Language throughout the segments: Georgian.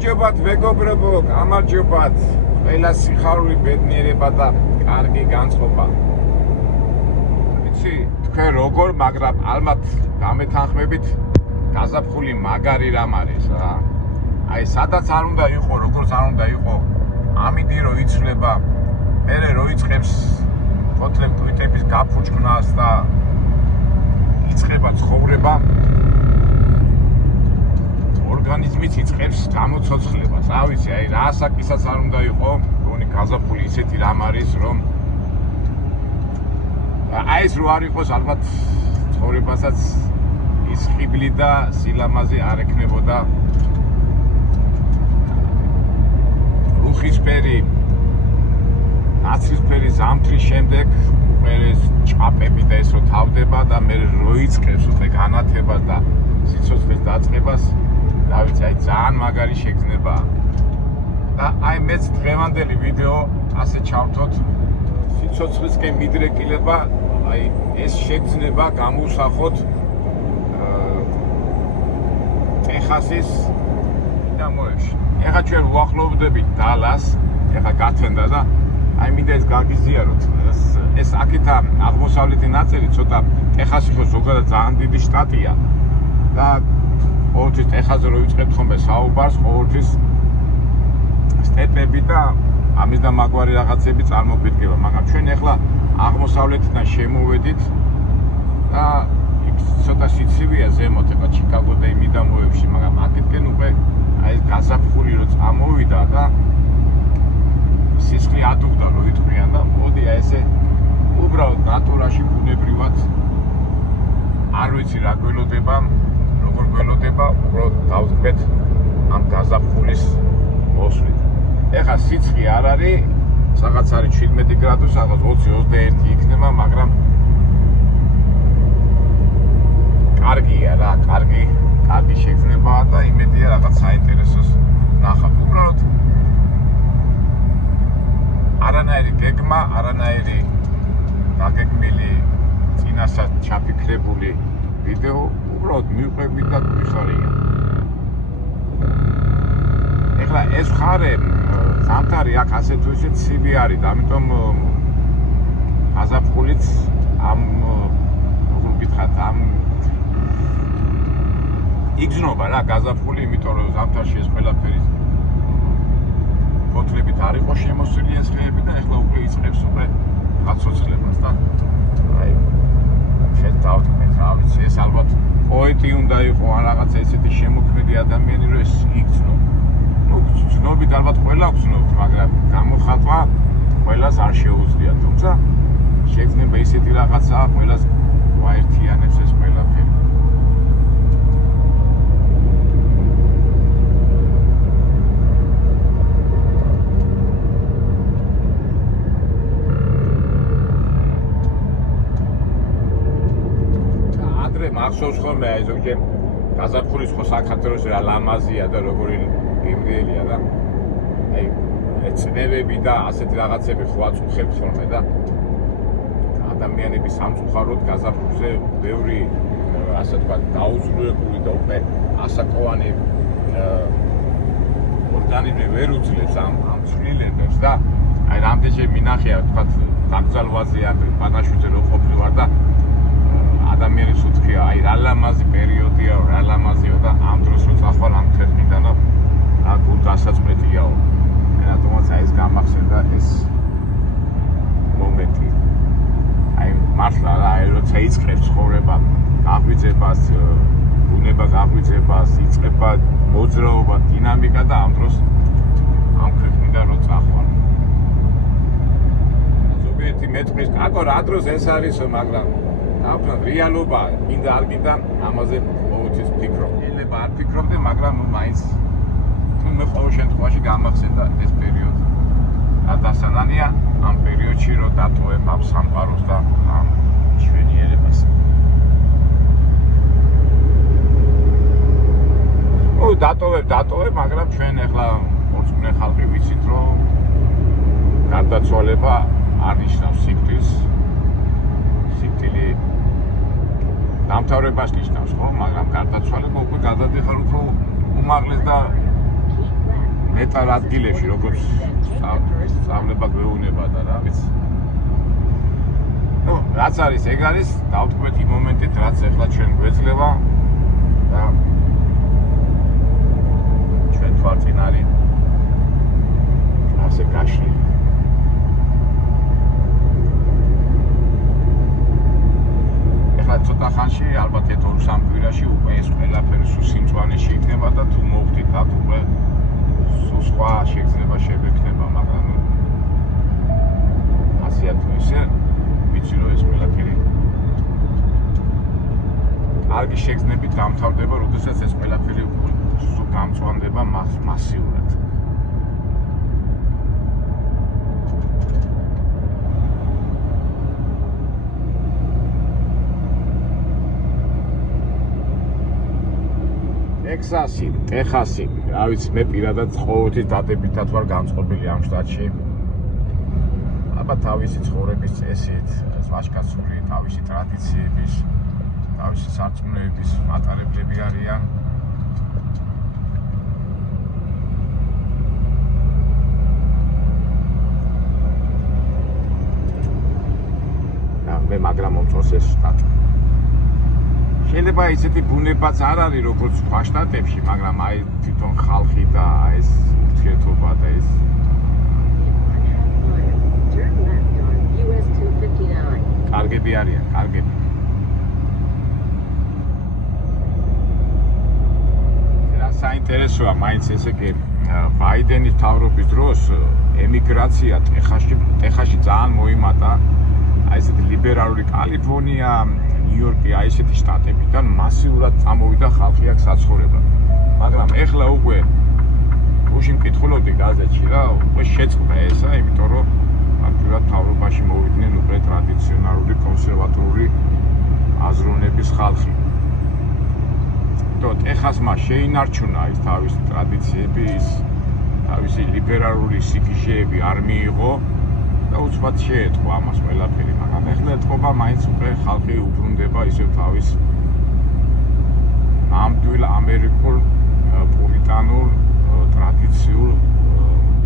გამარჯობათ მეგობრებო, გამარჯობათ. ყველა სიხარული ბედნიერება და კარგი განწყობა. ვიცი, თქვენ როგორ, მაგრამ ალბათ გამეთანხმებით გაზაფხული მაგარი რამ არის რა. აი, სადაც არ უნდა იყო, როგორც არ უნდა იყო, ამინდი რო იცვლება, მერე რო იწყებს ფოთლების გაფუჭკნას და იწყება ცხოვრება. ორგანიზმიც იწყებს გამოცოცხლებას. რა ვიცი, აი რა ასაკისაც არ უნდა იყო, გონი გაზაფხული ისეთი რამ არის, რომ აი ეს რო არ იყოს, ალბათ ცხოვრებასაც ის ხიბლი და სილამაზე არ ექნებოდა. რუხისფერი, ნაცრისფერი ზამთრის შემდეგ მერე ჭაპები და ეს რო თავდება და მერე რო იწყებს უკვე განათება და სიცოცხლის დაწყებას, რა ვიცი, აი ძალიან მაგარი შეგრძნებაა. და აი მეც დღევანდელი ვიდეო ასე ჩავთოთ, სიცოცხლისკენ მიდრეკილება, აი ეს შეგრძნება გამოვსახოთ ტეხასის მიდამოებში. ეხლა ჩვენ უახლოვდებით დალას, ეხლა გათენდა და აი მინდა ეს გაგიზიაროთ. ეს აქეთა აღმოსავლეთი ნაწილი ცოტა ტეხასი ხო ზოგადად ძალიან დიდი შტატია და ყოველთვის ტეხასზე რო ვიწყებთ ხოლმე საუბარს, ყოველთვის სტეპები და ამის და მაგვარი რაღაცები წარმოგვიდგება, მაგრამ ჩვენ ეხლა აღმოსავლეთიდან შემოვედით და იქ ცოტა სიცივეა ზემოთ, ეხლა ჩიკაგო და მიდამოებში, მაგრამ აქეთკენ უკვე აი ეს გაზაფხული რო წამოვიდა და სისხლი ატუგდა რო იტყვიან და მოდი აი ესე უბრალოდ ნატურაში ბუნებრივად არ ვიცი რა გველოდება, როგორ გველოდება, უბრალოდ დავდგეთ ამ გაზაფხულის მოსვლით. ეხლა სიცხე არ არის, რაღაც არის 17 გრადუსი, რაღაც 20-21 იქნება, მაგრამ კარგია რა, კარგი შეგრძნებაა და იმედია რაღაც საინტერესოს ნახავთ. უბრალოდ არანაირი გეგმა, არანაირი დაგეგმილი, წინასწარ ჩაფიქრებული ვიდეო, უბრალოდ მივყვებით და გვიხარია. ეხლა ეს ხარე ზამთარი აქ ასე თუ ისე ცივი არის და ამიტომ გაზაფხულიც ამ როგორ გითხრათ, ამ იგზნობა რა გაზაფხული, იმიტომ რომ ზამთარში ეს ყველაფერი ფოთლებით არ იყო შემოსილი ეს ხეები და ეხლა უკვე იწყებს უკვე გაცოცხლებას და აი შენ დავთქმეთ, რა ვიცი, ეს ალბათ პოეტი უნდა იყო ან რაღაცა ესეთი შემოქმედი ადამიანი, რომ ეს იგზნო. ну გზნობით ალბათ ყველა გზნობს, მაგრამ გამოხატვა ყველას არ შეუძლია, თუმცა შეგრძნება ისეთი რაღაცაა, ყველას გვაერთიანებს ეს ყველაფერი. მახსოვს ხოლმე აი ზოგჯერ გაზაფხულის ხო საქართველოს რა ლამაზია და როგორი გემრიელია და აი ეცნებები და ასეთი რაღაცები ხო აწუხებთ ხოლმე და ადამიანები სამწუხაროდ გაზაფხულზე ბევრი ასე ვთქვათ დაუძლებელი და უკვე ასაკოვანი ორგანიზმი ვერ უძლებს ამ ცვლილებებს და აი რამდენჯერ მინახია ვთქვათ დაკრძალვაზე აქ პანაშვიდზე რო ყოფილვარ და ადამიანის უთქია, აი რა ლამაზი პერიოდია, რა ლამაზია და ამ დროს რო წახვალ ამ თერმიდანო რა გულდასაწყვეტიაო. რატომაც აი ეს გამახსენდა ეს მომენტი. აი მართლა რა, აი როცა იწყებს ცხოვრება, გაგვიძებას, ბუნება გაგვიძებას, იწყება მოძრაობა, დინამიკა და ამ დროს ამ ქვეყნიდან რო წახვალ. ზოგიერთი მეტყვის, აკო რა დროს ეს არისო, მაგრამ აბსოლუტურად რეალობაა, მინდა არ მინდა ამაზე ყოველთვის ვფიქრობ. შეიძლება არ ვფიქრობდე, მაგრამ ნუ მაინც მე ყოველ შემთხვევაში გამახსენდა ეს პერიოდი. რა დასანანია ამ პერიოდში რო დატოვებ ამ სამყაროს და ამ მშვენიერებას. დატოვებ, მაგრამ ჩვენ ახლა მორწმუნე ხალხი ვიცით, რომ გარდაცვალება არ ნიშნავს სიკვდილს. სიკვდილი დამთავრებას ნიშნავს, ხო, მაგრამ გარდაცვალება უკვე გადადიხარ უფრო უმაღლეს და მეტად ადგილებში როგორც სწავლება გვეუბნება და რა ვიცი. ნუ რაც არის ეგ არის დავთქვით იმ მომენტით რაც ახლა ჩვენ გვეძლება და ჩვენ თვალწინ არის ასე გაშლილი. ეხლა ცოტა ხანში ალბათ ეს 2-3 კვირაში უკვე ეს ყველაფერი სულ სიმწვანეში იქნება და თუ მოვხდით აქ უკვე სულ სხვა შეგრძნება შეგექნება, მაგრამ ასეა თუ ისე ვიცი რომ ეს ყველაფერი კარგი შეგრძნებით დამთავრდება, როდესაც ეს ყველაფერი სულ გამწვანდება მასიურად. ტექსასი, ტეხასი, რა ვიცი, მე პირადად ყოველთვის დადებითად ვარ განწყობილი ამ შტატში. აბა თავისი ცხოვრების წესით, ვაჟკაცური, თავისი ტრადიციების, თავისი სარწმუნოების მატარებლები არიან. მე მაგრამ მომწონს ეს შტატი. შეიძლება ისეთი ბუნებაც არ არის როგორც სხვა შტატებში, მაგრამ აი თვითონ ხალხი და ეს ურთიერთობა და ეს კარგები არიან, კარგები. რა საინტერესოა მაინც ესე კი ბაიდენის მთავრობის დროს ემიგრაცია ტეხასში ძალიან მოიმატა. აი ესეთი ლიბერალური კალიფორნია, ნიუ-იორკი, აი ესეთი შტატებიდან მასიურად წამოვიდა ხალხი აქ საცხოვრებლად. მაგრამ ეხლა უკვე გუშინ მკითხულობდი გაზეთში რა, უკვე შეწყდა ესა, იმიტომ რომ აქტიურად მთავრობაში მოვიდნენ უკვე ტრადიციონალური კონსერვატორული აზროვნების ხალხი. ტეხასმა შეინარჩუნა ის თავისი ტრადიციები, ის თავისი ლიბერალური სიკიშეები არ მიიღო და უცბად შეეწყო ამას ყველაფერი, მაგრამ ეხლა ეთყობა მაინც უკვე ხალხი უბრუნდება ისევ თავის ნამდვილ ამერიკულ პურიტანულ ტრადიციულ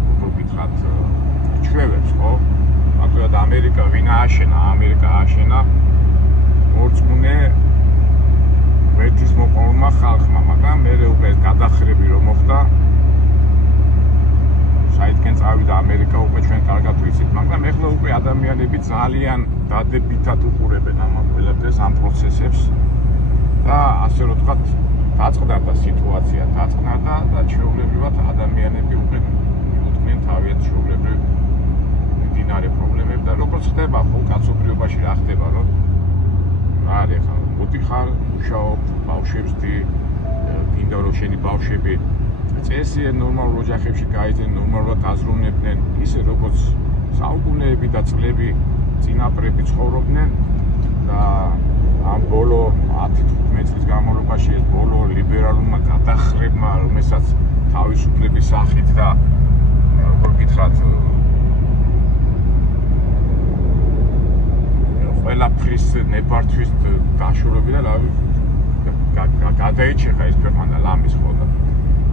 როგორ ვითხრათ ჩვევებს, ხო? მაგალითად ამერიკა ვინ ააშენა? ამერიკა ააშენა მორწმუნე ვერტის მოყოლმა ხალხმა, მაგრამ მერე უკვე გადახრები რომ მოხდა საითკენ წავიდა ამერიკა უკვე ჩვენ კარგად ვიცით, მაგრამ ეხლა უკვე ადამიანები ძალიან დადებითად უყურებენ ამ ყველაფერს, ამ პროცესებს და ასე რომ ვთქვათ, დაწყნარდა სიტუაცია, დაწყნარდა და ჩვეულებრივად ადამიანები უკვე მიუდგნენ თავიანთ ჩვეულებრივ მიმდინარე პრობლემებს და როგორც ხდება ხო კაცობრიობაში რა ხდება, რომ რა არის ხა მოდიხარ, მუშაობ, ბავშვებს დი, გინდა რომ შენი ბავშვები წესიერ ნორმალურ ოჯახებში გაიძენ, ნორმალურად აზროვნებდნენ, ისე როგორც საუკუნეები და წლები წინაპრები ცხოვრობდნენ და ამ ბოლო 10-15 წლის განმავლობაში ეს ბოლო ლიბერალურმა გადახრებმა, რომელსაც თავისუფლების სახით და როგორ გითხრათ ყველაფრის ნებართვის დაშორებიდან გადაიჭეხა ეს ქვეყანა ლამის ხო და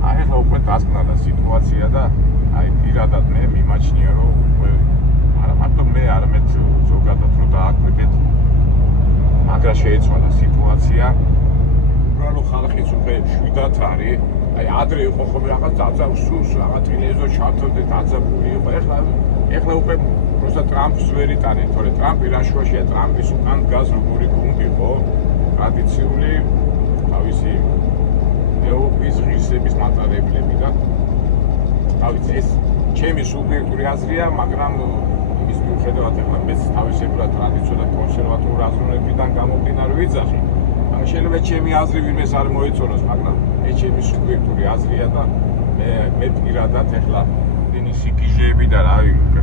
აი ახლა უკვე დაწყნარდა სიტუაცია და აი პირადად მე მიმაჩნია რომ უკვე არა მარტო მე არამედ ზოგადად რომ დააკვირდეთ მაგრა შეეცვალა სიტუაცია უბრალოდ ხალხიც უკვე შვიდათ არის აი ადრე იყო ხოლმე რაღაც დაძავსუს რაღაც ტელევიზორ ჩართობდეთ დაძაბული იყო ეხლა უკვე просто ტრამპს ვერ იტანენ თორე ტრამპი რა შუაშია ტრამპის უკან დგას როგორი გუნდი ხო ტრადიციული თავისი ეუპის ღირსების მატარებლები და თავის ეს ჩემი სუბიექტური აზრია, მაგრამ იმის მიუხედავად ახლა მეც თავისებურად ტრადიციულად კონსერვატორულ აზროვნებიდან გამომდინარე ვიძახი. შეიძლება ჩემი აზრი ვინმეს არ მოეწონოს, მაგრამ ეს ჩემი სუბიექტური აზრია და მე პირადად ახლა დინის სიკიჟეები და რა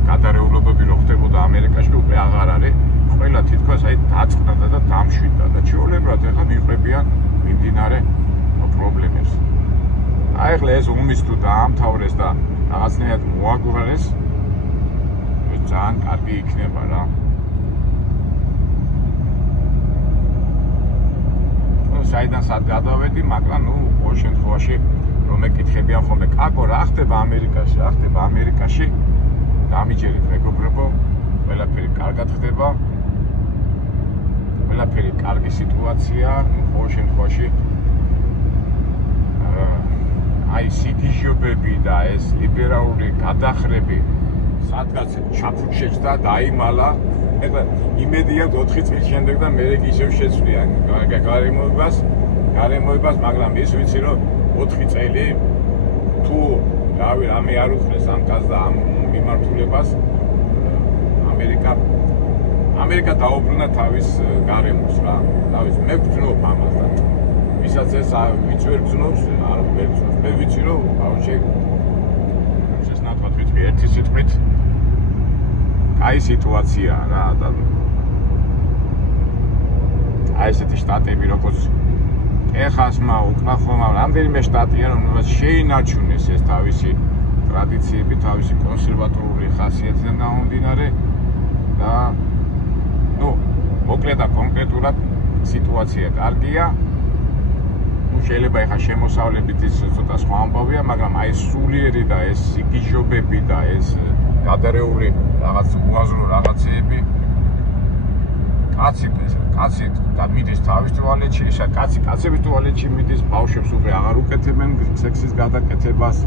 გადარეულობები რო ხდებოდა ამერიკაში უკვე აღარ არის. ყველა თითქოს აი დაწყნარდა და დამშვიდდა და ჩვეულებრივად ახლა მიყვებიან მიმდინარე პრობლემებს. აი ახლა ეს ომის თუ დაამთავრეს და რაღაცნაირად მოაგვარეს, ეს ძალიან კარგი იქნება რა. საიდან სად გადავედი, მაგრამ ყოველ შემთხვევაში რომ ეკითხებიან ხოლმე, კაკო, რა ხდება ამერიკაში? დამიჯერეთ მეგობრებო, ყველაფერი კარგად ხდება. ყველაფერი კარგი სიტუაცია, ყოველ შემთხვევაში აი სიგიჟობები და ეს ლიბერალური გადახრები სადღაც ჩაფუჩეჭდა, დაიმალა. ეხლა იმედია 4 წლის შემდეგ და მე ისევ შეცვლიან გარემოებას, მაგრამ ის ვიცი რომ 4 წელი თუ რავი რამე არ უხდეს ამ გაზ და ამ მიმართულებას ამერიკა დაუბრუნა თავის გარემოს რა. თავის მე ვგრძნობ ამას და ვისაც ეს ვიც ვერ გრძნობს, არ ვერ გრძნობს. მე ვიცი რომ ბავშვი ეს ნათქვათ ვიტყვი ერთი სიტყვით აი სიტუაციაა რა და აი ესეთი შტატები როგორც ტეხასმა, ოკლაჰომა, რამდენიმე შტატია რომელსაც შეინარჩუნეს ეს თავისი ტრადიციები, თავისი კონსერვატორული ხასიათიდან გამომდინარე და მოკლედ და კონკრეტულად სიტუაცია კარგია. შეიძლება ეხა შემოსავლებით ის ცოტა სხვა ამბავია, მაგრამ აი სულიერი და ეს სიგიჟობები და ეს გადარეული რაღაც უაზრო რაღაცეები კაცი და მიდის თავის ტუალეტში, კაცების ტუალეტში მიდის, ბავშვებს უკვე აღარ უკეთებენ სექსის გადაკეთებას.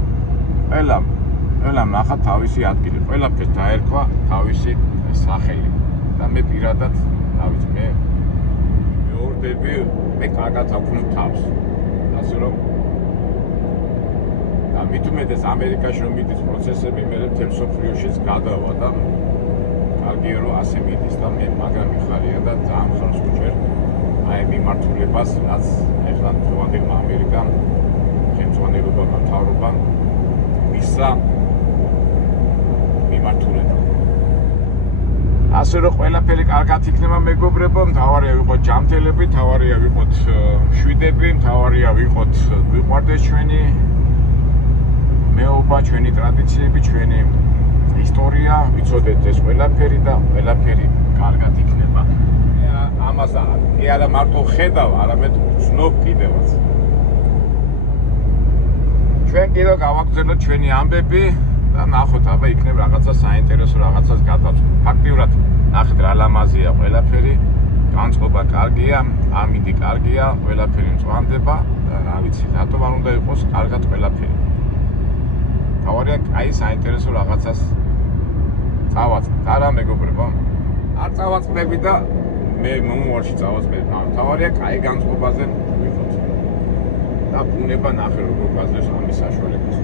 ყველამ ნახა თავისი ადგილი, ყველაფერს დაერქვა თავისი სახელი და მე პირადად, რა ვიცი, მე მეორდები, მე კარგად აქვთ თავს. ასე რომ და მით უმეტეს ამერიკაში რომ მიდის პროცესები, მე მთელ მსოფლიოშიც გადავა და კარგია რომ ასე მიდის და მე მაგრამ მიხარია და ძალიან ხარს უჭერ აი მიმართულებას, რაც ეხლა თვანდელმა ამერიკამ ხელმძღვანელობა და მთავრობა მისცა მიმართულება. ასე რომ ყველაფერი კარგად იქნება მეგობრებო, მთავარია ვიყოთ ჯანმრთელები, მთავარია ვიყოთ მშვიდები, მთავარია ვიყვარდეს ჩვენი მეობა, ჩვენი ტრადიციები, ჩვენი ისტორია, ვიცოდეთ ეს ყველაფერი და ყველაფერი კარგად იქნება. ამას არა მარტო ხედავ, არამედ ვცნობ კიდევაც. ჩვენ კიდევ გავაგრძელოთ ჩვენი ამბები და ნახოთ, აბა იქნებ რაღაცა საინტერესო რაღაცას გადავწყვეტ. ფაქტიურად ნახეთ რა ლამაზია ყველაფერი, განწყობა კარგია, ამინდი კარგია, ყველაფერი მწვანდება და რა ვიცი, რატომ არ უნდა იყოს კარგად ყველაფერი. თავარია აი საინტერესო რაღაცას წავაწყდეთ. არა მეგობრებო, არ წავაწყდები და მე მომავალში წავაწყდები. თავარია აი განწყობაზე ვიყოთ. და ბუნება ნახე როგორ გაძლევს ამის საშუალებას.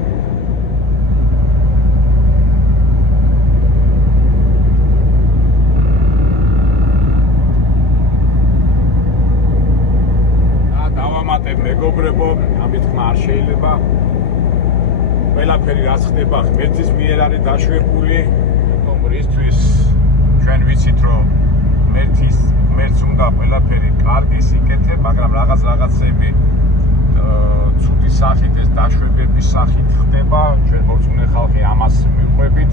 მეგობრებო, ამით ხმა არ შეიძლება. ყველაფერი რაც ხდება ღმერთის მიერ არის დაშვებული. რისთვის ჩვენ ვიცით რომ ღმერთს უნდა ყველაფერი კარგი სიკეთე, მაგრამ რაღაცები ცუდი სახით ეს დაშვებების სახით ხდება. ჩვენ მორწმუნე ხალხი ამას მიყვებით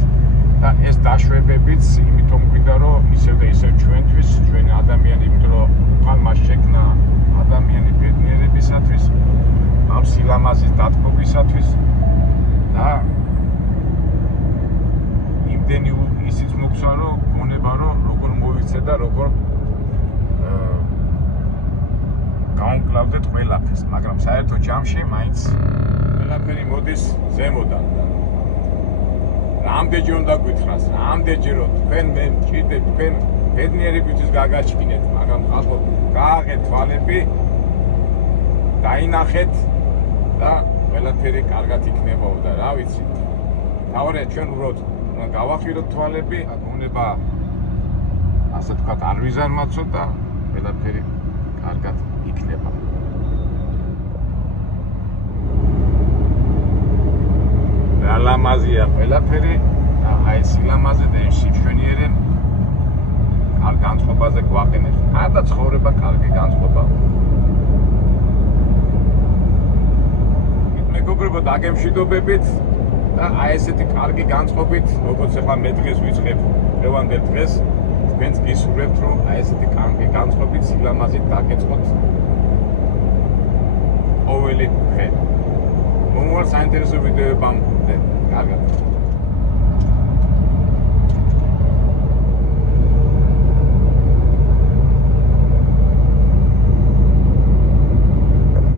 და ეს დაშვებებიც იმიტომ გვინდა რომ ისევ და ისევ ჩვენთვის, ჩვენ ადამიანი, იმიტომ რომ თან მას შექმნა ადამიანი ბედნიერებისათვის, ამ სილამაზის დატკობისათვის და იმდენი ისიც მოგცვა რომ გონება რომ როგორ მოვიქცე და როგორ გავუმკლავდეთ ყველაფერს, მაგრამ საერთო ჯამში მაინც ყველაფერი მოდის ზემოდან. რამდენჯერ უნდა გითხრას, რამდენჯერ რომ თქვენ მე მჭირდეთ, თქვენ ბედნიერებისთვის გაგაჩქინეთ, მაგრამ ხალხო გააღეთ თვალები, დაინახეთ და ყველაფერი კარგად იქნებაო და რა ვიცი. თავარია ჩვენ უბრალოდ უნდა გავახიროთ თვალები, გონება ასე თქვა არ ვიზარმაცოთ და ყველაფერი კარგად იქნება. რა ლამაზია ყველაფერი და აი სილამაზე და სიმშვენიერე არ განწყობაზე გვაყენებს. და ცხოვრება კარგი განწყობა. მეგობრებო, დაგემშვიდობებით და აი ესეთი კარგი განწყობით, როგორც ახლა მე დღეს ვიწყებ დღევანდელ დღეს, თქვენც გისურვებთ რომ აი ესეთი კარგი განწყობით სილამაზით დაგეწყოთ ყოველი დღე. მომავალ საინტერესო ვიდეოებამდე. კარგად.